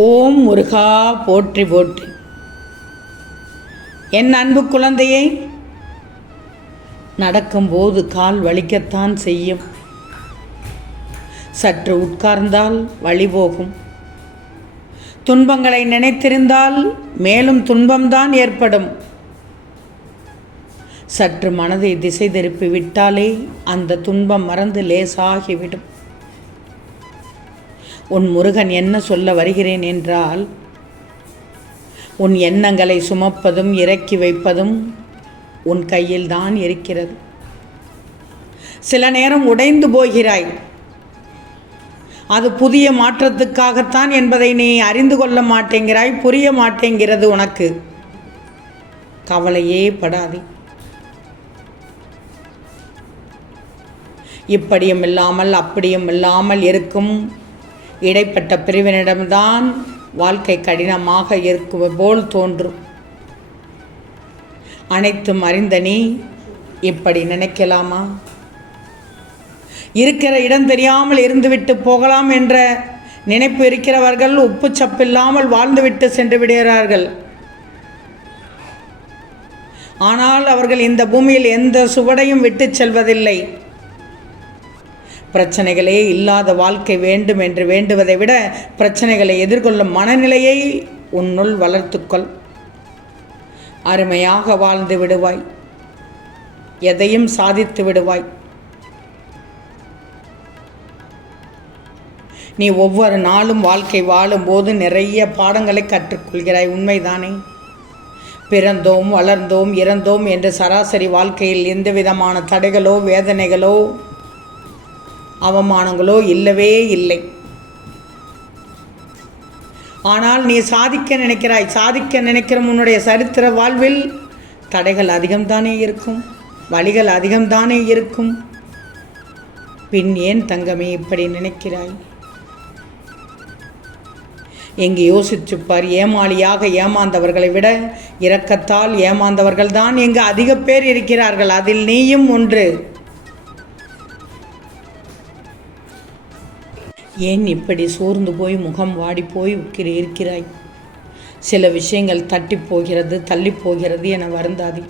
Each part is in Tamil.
ஓம் முருகா போற்றி போற்றி. என் அன்பு குழந்தையை, நடக்கும்போது கால் வலிக்கத்தான் செய்யும். சற்று உட்கார்ந்தால் வழி போகும். துன்பங்களை நினைத்திருந்தால் மேலும் துன்பம்தான் ஏற்படும். சற்று மனதை திசை திருப்பி விட்டாலே அந்த துன்பம் மறந்து லேசாகிவிடும். உன் முருகன் என்ன சொல்ல வருகிறேன் என்றால், உன் எண்ணங்களை சுமப்பதும் இறக்கி வைப்பதும் உன் கையில் தான் இருக்கிறது. சில நேரம் உடைந்து போகிறாய். அது புதிய மாற்றத்துக்காகத்தான் என்பதை நீ அறிந்து கொள்ள மாட்டேங்கிறாய், புரிய மாட்டேங்கிறது உனக்கு. கவலையே படாதே. இப்படியும் இல்லாமல் அப்படியும் இல்லாமல் இருக்கும் இடைப்பட்ட பிரிவினிடம்தான் வாழ்க்கை கடினமாக இருக்கும் போல் தோன்றும். அனைத்தும் அறிந்த நீ இப்படி நினைக்கலாமா? இருக்கிற இடம் தெரியாமல் இருந்துவிட்டு போகலாம் என்ற நினைப்பு இருக்கிறவர்கள் உப்பு சப்பில்லாமல் வாழ்ந்துவிட்டு சென்று விடுகிறார்கள். ஆனால் அவர்கள் இந்த பூமியில் எந்த சுவடையும் விட்டு செல்வதில்லை. பிரச்சனைகளே இல்லாத வாழ்க்கை வேண்டும் என்று வேண்டுவதை விட பிரச்சனைகளை எதிர்கொள்ளும் மனநிலையை உன்னுள் வளர்த்துக்கொள். அருமையாக வாழ்ந்து விடுவாய். எதையும் சாதித்து விடுவாய். நீ ஒவ்வொரு நாளும் வாழ்க்கை வாழும்போது நிறைய பாடங்களை கற்றுக்கொள்கிறாய். உண்மைதானே? பிறந்தோம், வளர்ந்தோம், இறந்தோம் என்று சராசரி வாழ்க்கையில் எந்த விதமான தடைகளோ வேதனைகளோ அவமானங்களோ இல்லவே இல்லை. ஆனால் நீ சாதிக்க நினைக்கிறாய். சாதிக்க நினைக்கிற உன்னுடைய சரித்திர வாழ்வில் தடைகள் அதிகம்தானே இருக்கும், வழிகள் அதிகம்தானே இருக்கும். பின் ஏன் தங்கமே இப்படி நினைக்கிறாய்? எங்கு யோசிச்சுப்பார். ஏமாளியாக ஏமாந்தவர்களை விட இரக்கத்தால் ஏமாந்தவர்கள் தான் எங்கு அதிக பேர் இருக்கிறார்கள். அதில் நீயும் ஒன்று. ஏன் இப்படி சோர்ந்து போய் முகம் வாடி போய் இருக்கிறாய்? சில விஷயங்கள் தட்டி போகிறது, தள்ளி போகிறது என வருந்தாதி.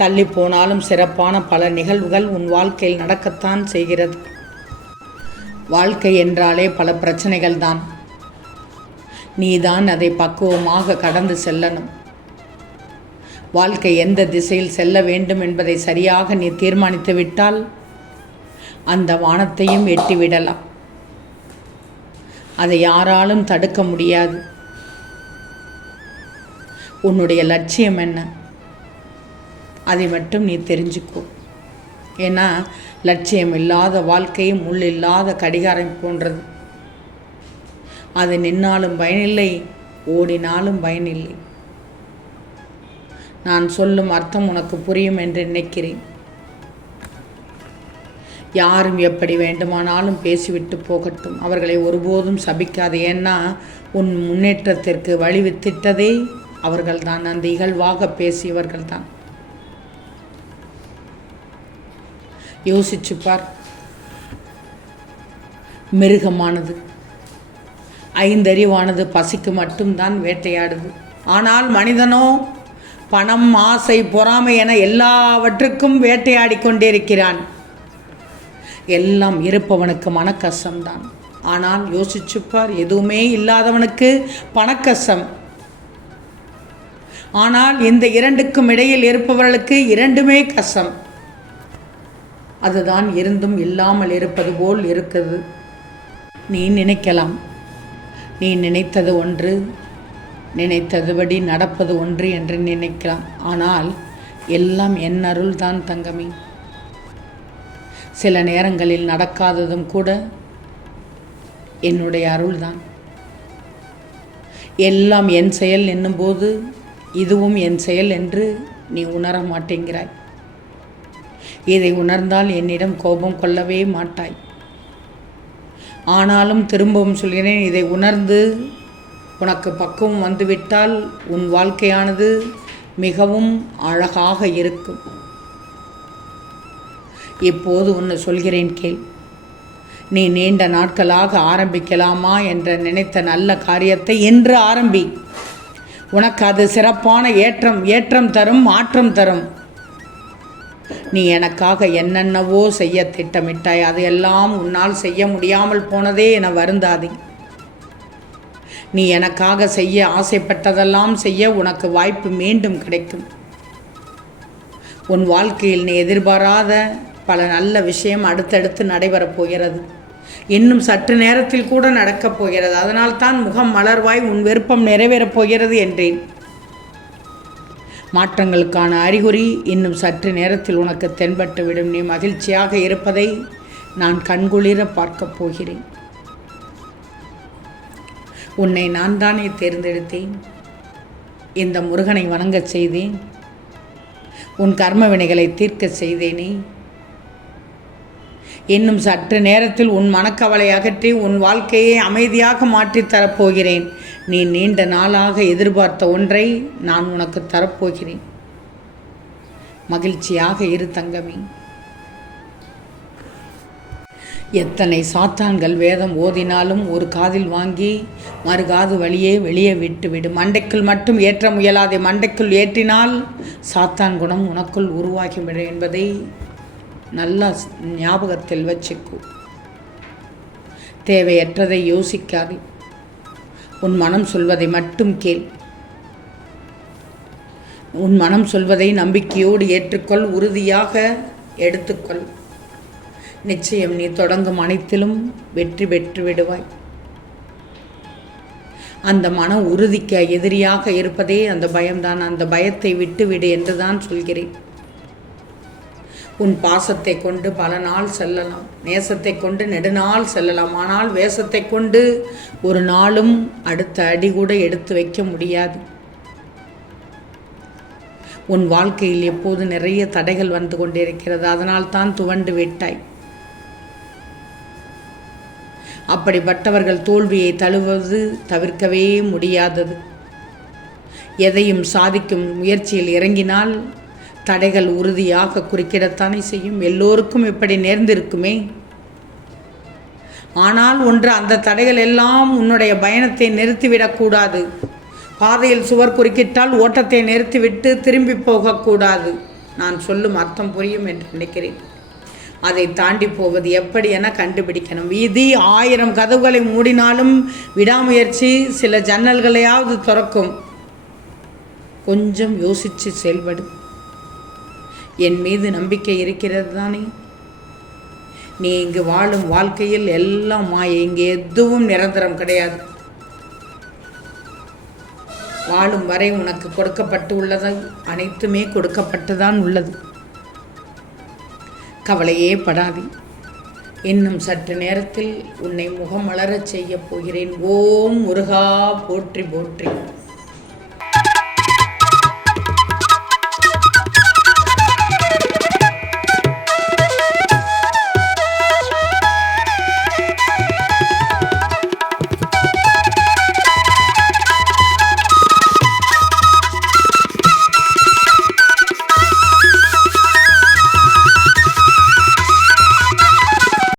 தள்ளி போனாலும் சிறப்பான பல நிகழ்வுகள் உன் வாழ்க்கையில் நடக்கத்தான் செய்கிறது. வாழ்க்கை என்றாலே பல பிரச்சனைகள் தான். நீதான் அதை பக்குவமாக கடந்து செல்லணும். வாழ்க்கை எந்த திசையில் செல்ல வேண்டும் என்பதை சரியாக நீ தீர்மானித்து விட்டால் அந்த வானத்தையும் எட்டிவிடலாம். அதை யாராலும் தடுக்க முடியாது. உன்னுடைய லட்சியம் என்ன, அதை மட்டும் நீ தெரிஞ்சுக்கோ. ஏன்னா லட்சியம் இல்லாத வாழ்க்கையும் முள் இல்லாத கடிகாரம் போன்றது. அது நின்னாலும் பயனில்லை, ஓடினாலும் பயனில்லை. நான் சொல்லும் அர்த்தம் உனக்கு புரியும் என்று நினைக்கிறேன். யாரும் எப்படி வேண்டுமானாலும் பேசிவிட்டு போகட்டும், அவர்களை ஒருபோதும் சபிக்காது. ஏன்னா உன் முன்னேற்றத்திற்கு வழிவித்திட்டதே அவர்கள்தான். அந்த இகழ்வாக பேசியவர்கள்தான். யோசிச்சுப்பார். மிருகமானது, ஐந்தறிவானது பசிக்கு மட்டும்தான் வேட்டையாடுது. ஆனால் மனிதனோ பணம், ஆசை, பொறாமை என எல்லாவற்றுக்கும் வேட்டையாடி கொண்டிருக்கிறான். எல்லாம் இருப்பவனுக்கு மனக்கஷ்டம்தான். ஆனால் யோசிச்சுப்பார், எதுவுமே இல்லாதவனுக்கு பணக்கஷ்டம். ஆனால் இந்த இரண்டுக்கும் இடையில் இருப்பவர்களுக்கு இரண்டுமே கஷ்டம். அதுதான் இருந்தும் இல்லாமல் இருப்பது போல் இருக்குது. நீ நினைக்கலாம், நீ நினைத்தது ஒன்று, நினைத்ததுபடி நடப்பது ஒன்று என்று நினைக்கலாம். ஆனால் எல்லாம் என் அருள் தான் தங்கமே. சில நேரங்களில் நடக்காததும் கூட என்னுடைய அருள்தான். எல்லாம் என் செயல் என்னும்போது இதுவும் என் செயல் என்று நீ உணர மாட்டேங்கிறாய். இதை உணர்ந்தால் என்னிடம் கோபம் கொள்ளவே மாட்டாய். ஆனாலும் திரும்பவும் சொல்கிறேன், இதை உணர்ந்து உனக்கு பக்குவம் வந்துவிட்டால் உன் வாழ்க்கையானது மிகவும் அழகாக இருக்கும். இப்போது ஒன்று சொல்கிறேன் கேள். நீ நீண்ட நாட்களாக ஆரம்பிக்கலாமா என்ற நினைத்த நல்ல காரியத்தை இன்று ஆரம்பி. உனக்கு அது சிறப்பான ஏற்றம் தரும், மாற்றம் தரும். நீ எனக்காக என்னென்னவோ செய்ய திட்டமிட்டாய், அதையெல்லாம் உன்னால் செய்ய முடியாமல் போனதே என வருந்தாதே. நீ எனக்காக செய்ய ஆசைப்பட்டதெல்லாம் செய்ய உனக்கு வாய்ப்பு மீண்டும் கிடைக்கும். உன் வாழ்க்கையில் நீ எதிர்பாராத பல நல்ல விஷயம் அடுத்தடுத்து நடைபெறப் போகிறது. இன்னும் சற்று நேரத்தில் கூட நடக்கப் போகிறது. அதனால்தான் முகம் மலர்வாய் உன் விருப்பம் நிறைவேறப் போகிறது என்றேன். மாற்றங்களுக்கான அறிகுறி இன்னும் சற்று நேரத்தில் உனக்கு தென்பட்டுவிடும். நீ மகிழ்ச்சியாக இருப்பதை நான் கண்குளிர பார்க்கப் போகிறேன். உன்னை நான் தானே தேர்ந்தெடுத்தேன். இந்த முருகனை வணங்கச் செய்தேன். உன் கர்ம வினைகளை தீர்க்க செய்தேனே. இன்னும் சற்று நேரத்தில் உன் மனக்கவலை அகற்றி உன் வாழ்க்கையை அமைதியாக மாற்றித் தரப்போகிறேன். நீ நீண்ட நாளாக எதிர்பார்த்த ஒன்றை நான் உனக்கு தரப்போகிறேன். மகிழ்ச்சியாக இரு தங்கமே. எத்தனை சாத்தான்கள் வேதம் ஓதினாலும் ஒரு காதில் வாங்கி மறுகாது வழியே வெளியே விட்டுவிடும். மண்டைக்குள் மட்டும் ஏற்ற முயலாதே. மண்டைக்குள் ஏற்றினால் சாத்தான் குணம் உனக்குள் உருவாகிவிடும் என்பதை நல்ல ஞாபகத்தில் வச்சுக்கோ. தேவையற்றதை யோசிக்காதே. உன் மனம் சொல்வதை மட்டும் கேள். உன் மனம் சொல்வதை நம்பிக்கையோடு ஏற்றுக்கொள், உறுதியாக எடுத்துக்கொள். நிச்சயம் நீ தொடங்கும் அனைத்திலும் வெற்றி பெற்று விடுவாய். அந்த மன உறுதிக்கு எதிரியாக இருப்பதே அந்த பயம்தான். அந்த பயத்தை விட்டுவிடு என்றுதான் சொல்கிறேன். உன் பாசத்தை கொண்டு பல நாள் செல்லலாம், நேசத்தை கொண்டு நெடுநாள் செல்லலாம். ஆனால் வேஷத்தை கொண்டு ஒரு நாளும் அடுத்த அடி கூட எடுத்து வைக்க முடியாது. உன் வாழ்க்கையில் எப்போது நிறைய தடைகள் வந்து கொண்டிருக்கிறது. அதனால் தான் துவண்டு விட்டாய். அப்படிப்பட்டவர்கள் தோல்வியை தழுவது தவிர்க்கவே முடியாதது. எதையும் சாதிக்கும் முயற்சியில் இறங்கினால் தடைகள் உறுதியாக குறுக்கிடத்தானே செய்யும். எல்லோருக்கும் இப்படி நேர்ந்திருக்குமே. ஆனால் ஒன்று, அந்த தடைகள் எல்லாம் உன்னுடைய பயணத்தை நிறுத்திவிடக்கூடாது. பாதையில் சுவர் குறுக்கிட்டால் ஓட்டத்தை நிறுத்திவிட்டு திரும்பி போகக்கூடாது. நான் சொல்லும் அர்த்தம் புரியும் என்று நினைக்கிறேன். அதை தாண்டி போவது எப்படி என கண்டுபிடிக்கணும். விதி 1000 கதவுகளை மூடினாலும் விடாமுயற்சி சில ஜன்னல்களையாவது திறக்கும். கொஞ்சம் யோசித்து செயல்படு. என் மீது நம்பிக்கை இருக்கிறது தானே? நீ இங்கு வாழும் வாழ்க்கையில் எல்லாம் மாயை. இங்கே எதுவும் நிரந்தரம் கிடையாது. வாழும் வரை உனக்கு கொடுக்கப்பட்டு உள்ளது அனைத்துமே கொடுக்கப்பட்டுதான் உள்ளது. கவலையே படாதே. இன்னும் சற்று நேரத்தில் உன்னை முகமலரச் செய்ய போகிறேன். ஓம் முருகா போற்றி போற்றி.